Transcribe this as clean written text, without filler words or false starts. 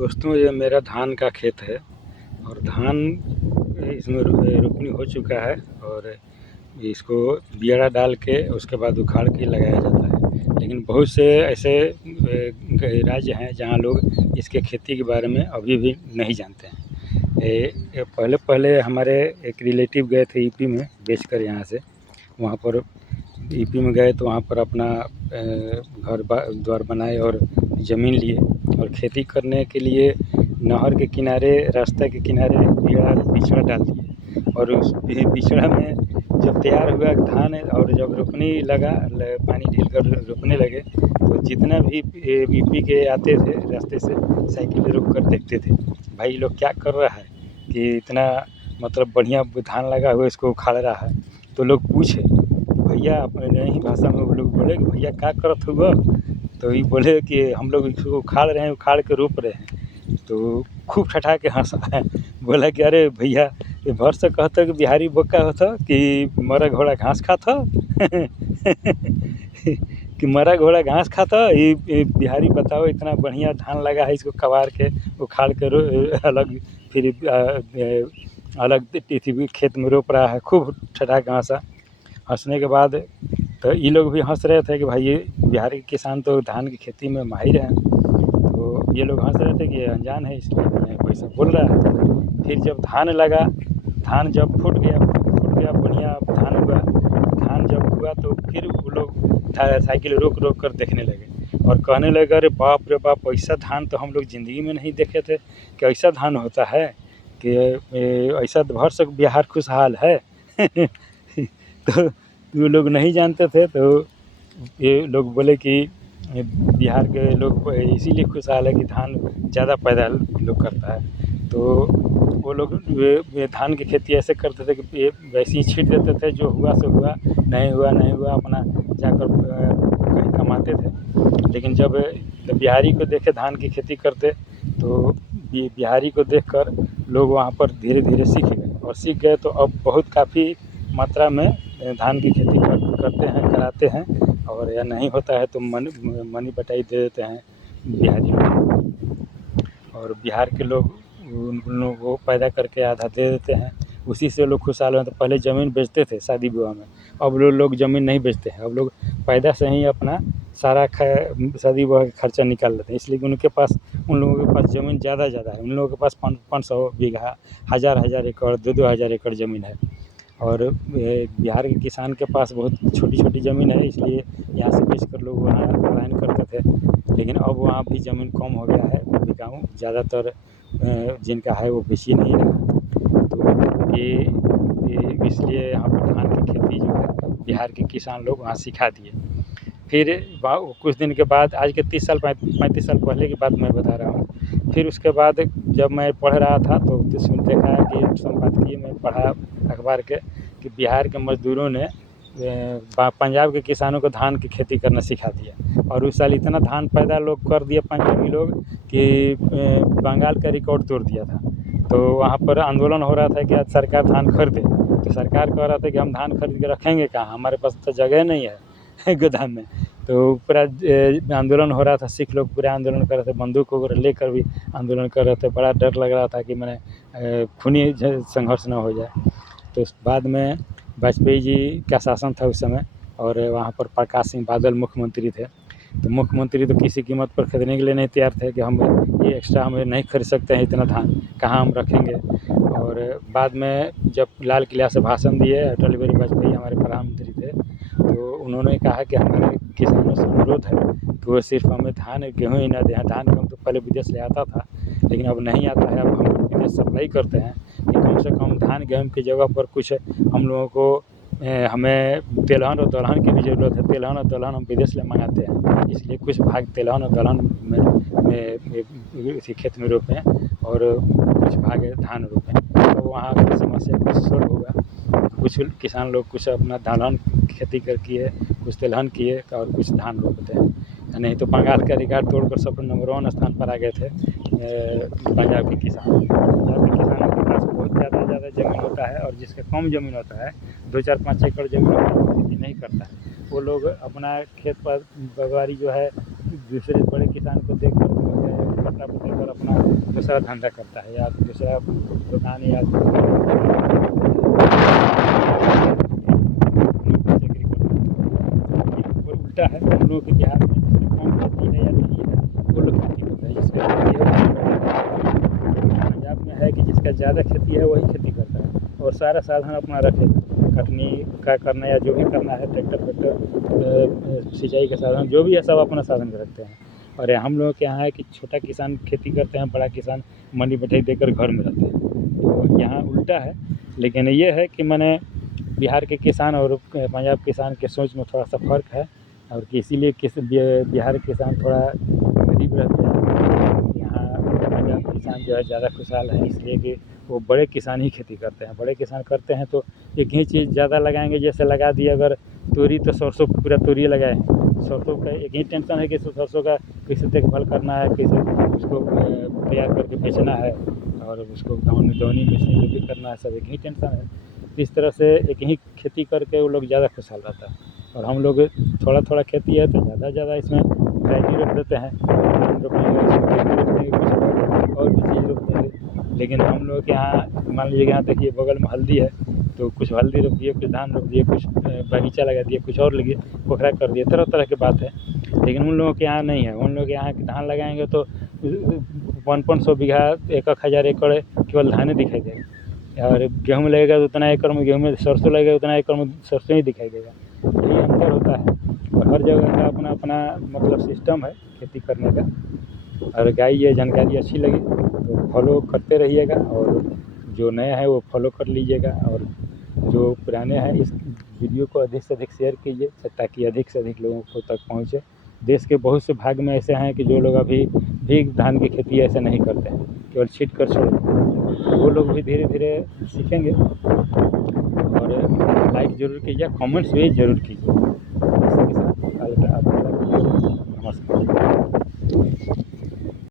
दोस्तों, ये मेरा धान का खेत है और धान इसमें रोपनी हो चुका है और इसको बियड़ा डाल के उसके बाद उखाड़ के लगाया जाता है। लेकिन बहुत से ऐसे राज्य हैं जहाँ लोग इसके खेती के बारे में अभी भी नहीं जानते हैं। पहले हमारे एक रिलेटिव गए थे यूपी में बेचकर यहाँ से। वहाँ पर यूपी में गए तो वहाँ पर अपना घर द्वार बनाए और ज़मीन लिए और खेती करने के लिए नहर के किनारे, रास्ते के किनारे बिचड़ा डाल दिए और उस बिचड़ा में जब तैयार हुआ धान और जब रोपनी लगा, पानी ढील कर रोपने लगे तो जितना भी यूपी के आते थे रास्ते से साइकिल रोक कर देखते थे, भाई लोग क्या कर रहा है कि इतना मतलब बढ़िया धान लगा हुआ इसको उखाड़ रहा है। तो लोग पूछे भैया, अपने ही भाषा में वो लोग बोले कि भैया क्या करत हुआ, तो ये बोले कि हम लोग इसको उखाड़ रहे हैं, उखाड़ के रोप रहे हैं। तो खूब ठठा के हंसा है, बोला कि अरे भैया, ये भर से कहता कि बिहारी बोका होता कि मरा घोड़ा घास खाता कि मरा घोड़ा घास खाता। ये बिहारी बताओ इतना बढ़िया धान लगा है, इसको कबार के उखाड़ के अलग फिर अलग खेत में रोप रहा है। खूब ठठा के हंसा। हंसने के बाद तो ये लोग भी हंस रहे थे कि भाई ये बिहार के किसान तो धान की खेती में माहिर हैं। तो ये लोग हंस रहे थे कि ये अनजान है इसलिए वैसा बोल रहा है। फिर जब धान लगा, धान जब फूट गया बढ़िया धान हुआ। धान जब हुआ तो फिर वो लोग साइकिल रोक कर देखने लगे और कहने लगे अरे बाप रे बाप, ऐसा धान तो हम लोग ज़िंदगी में नहीं देखे थे कि ऐसा धान होता है, कि ऐसा भर सक बिहार खुशहाल है। तो वो लोग नहीं जानते थे। तो ये लोग बोले कि बिहार के लोग इसीलिए खुशहाल है कि धान ज़्यादा पैदा लोग करता है। तो वो लोग धान की खेती ऐसे करते थे कि वैसे ही छींट देते थे, जो हुआ सो हुआ, नहीं हुआ अपना जाकर कहीं कमाते थे। लेकिन जब बिहारी को देखे धान की खेती करते तो बिहारी को देखकर लोग वहाँ पर धीरे धीरे सीख गए तो अब बहुत काफ़ी मात्रा में धान की खेती करते हैं, कराते हैं। और या नहीं होता है तो मनी बटाई दे देते हैं बिहारी लोग, और बिहार के लोग उन लोगों को पैदा करके आधा दे देते हैं, उसी से लोग खुशहाल हैं। तो पहले ज़मीन बेचते थे शादी विवाह में, अब लोग ज़मीन नहीं बेचते हैं। अब लोग पैदा से ही अपना सारा शादी विवाह का खर्चा निकाल लेते हैं, इसलिए कि उन लोगों के पास ज़मीन ज़्यादा है। उन लोगों के पास 500 बीघा, हज़ार एकड़, 2,000 एकड़ ज़मीन है। और बिहार के किसान के पास बहुत छोटी ज़मीन है, इसलिए यहाँ से बेचकर लोग वहाँ पलायन करते थे। लेकिन अब वहाँ भी ज़मीन कम हो गया है, बिकाऊ ज़्यादातर जिनका है वो बेच ही नहीं रहा। तो ये इसलिए यहाँ पर धान की खेती जो है बिहार के किसान लोग वहाँ सिखा दिए। फिर कुछ दिन के बाद, आज के 30 साल 35 साल पहले की बात मैं बता रहा हूँ। फिर उसके बाद जब मैं पढ़ रहा था तो देखा है कि संपादकीय में पढ़ा अखबार के कि बिहार के मज़दूरों ने पंजाब के किसानों को धान की खेती करना सिखा दिया। और उस साल इतना धान पैदा लोग कर दिए पंजाबी लोग कि बंगाल का रिकॉर्ड तोड़ दिया था। तो वहाँ पर आंदोलन हो रहा था कि आज सरकार धान खरीदे। तो सरकार कह रहा था कि हम धान खरीद के रखेंगे कहाँ, हमारे पास तो जगह नहीं है गोदाम में। तो पूरा आंदोलन हो रहा था, सिख लोग पूरा आंदोलन कर रहे थे, बंदूक वगैरह लेकर भी आंदोलन कर रहे थे। बड़ा डर लग रहा था कि मैंने खूनी संघर्ष ना हो जाए। तो बाद में वाजपेयी जी का शासन था उस समय, और वहाँ पर प्रकाश सिंह बादल मुख्यमंत्री थे। तो मुख्यमंत्री तो किसी कीमत पर खरीदने के लिए नहीं तैयार थे कि हम ये एक्स्ट्रा हमें नहीं खरीद सकते हैं, इतना धान कहाँ हम रखेंगे। और बाद में जब लाल किला से भाषण दिए अटल बिहारी वाजपेयी हमारे प्रधानमंत्री थे, तो उन्होंने कहा कि हमारे किसानों से अनुरोध है कि वो सिर्फ हमें धान गेहूँ ही ना दें। धान गेहूँ तो पहले विदेश से आता था, लेकिन अब नहीं आता है। अब हम लोग विदेश सप्लाई करते हैं कि कम से कम धान गेहूँ की जगह पर कुछ हम लोगों को हमें तिलहन और दलहन की भी ज़रूरत है। तिलहन और दलहन हम विदेश से मंगाते हैं, इसलिए कुछ भाग तिलहन और दलहन में इसी खेत में रोपें और कुछ भाग धान रोपें। तो वहाँ की समस्या कुछ सोल्व होगा। कुछ किसान लोग कुछ अपना दलहन खेती कर किए, कुछ तिलहन किए और कुछ धान रोपते हैं। नहीं तो बंगाल का रिकॉर्ड तोड़कर सब नंबर 1 स्थान पर आ गए थे पंजाब के किसान। पंजाब के किसानों के पास बहुत ज़्यादा ज़मीन होता है, और जिसका कम ज़मीन होता है 2-4-5 एकड़ ज़मीन खेती नहीं करता है, वो लोग अपना खेत पर बागवानी जो है दूसरे बड़े किसान को देकर पट्टा देकर अपना दूसरा धंधा करता है या दूसरा दुकान या नौकरी चाकरी करता है। और उल्टा है, हम लोगों के बिहार में जिसका कम खेती है या नहीं है वो लोग खेती करते हैं, जिसका खेती है वो खेती करता है। पंजाब में है कि जिसका ज़्यादा खेती है वही खेती करता है और सारा साधन अपना रखेगा, कटनी का करना या जो भी करना है, ट्रैक्टर वैक्टर सिंचाई का साधन जो भी है सब अपना साधन रखते हैं। और हम लोगों के यहाँ है कि छोटा किसान खेती करते हैं, बड़ा किसान मंडी बैठाई देकर घर में रहते हैं, तो यहाँ उल्टा है। लेकिन ये है कि मैंने बिहार के किसान और पंजाब किसान के सोच में थोड़ा सा फ़र्क है और कि इसीलिए बिहार के किसान थोड़ा गरीब रहते हैं। यहाँ पंजाब के किसान जो है ज़्यादा खुशहाल है, इसलिए कि वो बड़े किसान ही खेती करते हैं। बड़े किसान करते हैं तो एक ही चीज़ ज़्यादा लगाएंगे, जैसे लगा दिए अगर तोरी तो सरसों पूरा तोरी लगाए हैं, सरसों का एक ही टेंशन है कि सरसों का कैसे देखभाल करना है, कैसे उसको तैयार करके बेचना है और उसको दौनी मिसनी जो भी करना है सब एक ही टेंशन है। तो इस तरह से एक ही खेती करके वो लोग ज़्यादा खुशहाल रहता है। और हम लोग थोड़ा थोड़ा खेती है तो ज़्यादा इसमें वैरायटी रोप देते हैं, धान रोपेंगे उसमें गेहूँ रोपेंगे, कुछ और भी चीज़ रोप देंगे। लेकिन हम लोग के यहाँ मान लीजिए यहाँ देखिए बगल में हल्दी है तो कुछ हल्दी रोप दिए, कुछ धान रोप दिए, कुछ बगीचा लगा दिए, कुछ और लगे पोखरा कर दिए, तरह तरह की बात है। लेकिन उन लोगों के यहाँ नहीं है, उन लोगों के यहाँ धान लगाएंगे तो 500 बीघा 1,000 एकड़ केवल धान ही दिखाई देगा और गेहूँ लगेगा तो उतना एकड़ में गेहूँ में, सरसों लगेगा उतना एकड़ में सरसों ही दिखाई देगा। यही अंतर होता है और हर जगह का अपना अपना मतलब सिस्टम है खेती करने का। और गाय ये जानकारी अच्छी लगी तो फॉलो करते रहिएगा और जो नए हैं वो फॉलो कर लीजिएगा और जो पुराने हैं इस वीडियो को अधिक से अधिक शेयर कीजिए ताकि अधिक से अधिक लोगों को तक पहुँचे। देश के बहुत से भाग में ऐसे हैं कि जो लोग अभी भी धान की खेती ऐसे नहीं करते हैं, केवल छींट कर छोड़ देते हैं। वो लोग भी धीरे धीरे सीखेंगे और लाइक ज़रूर कीजिए, कमेंट्स भी ज़रूर कीजिए। इसी के साथ नमस्कार।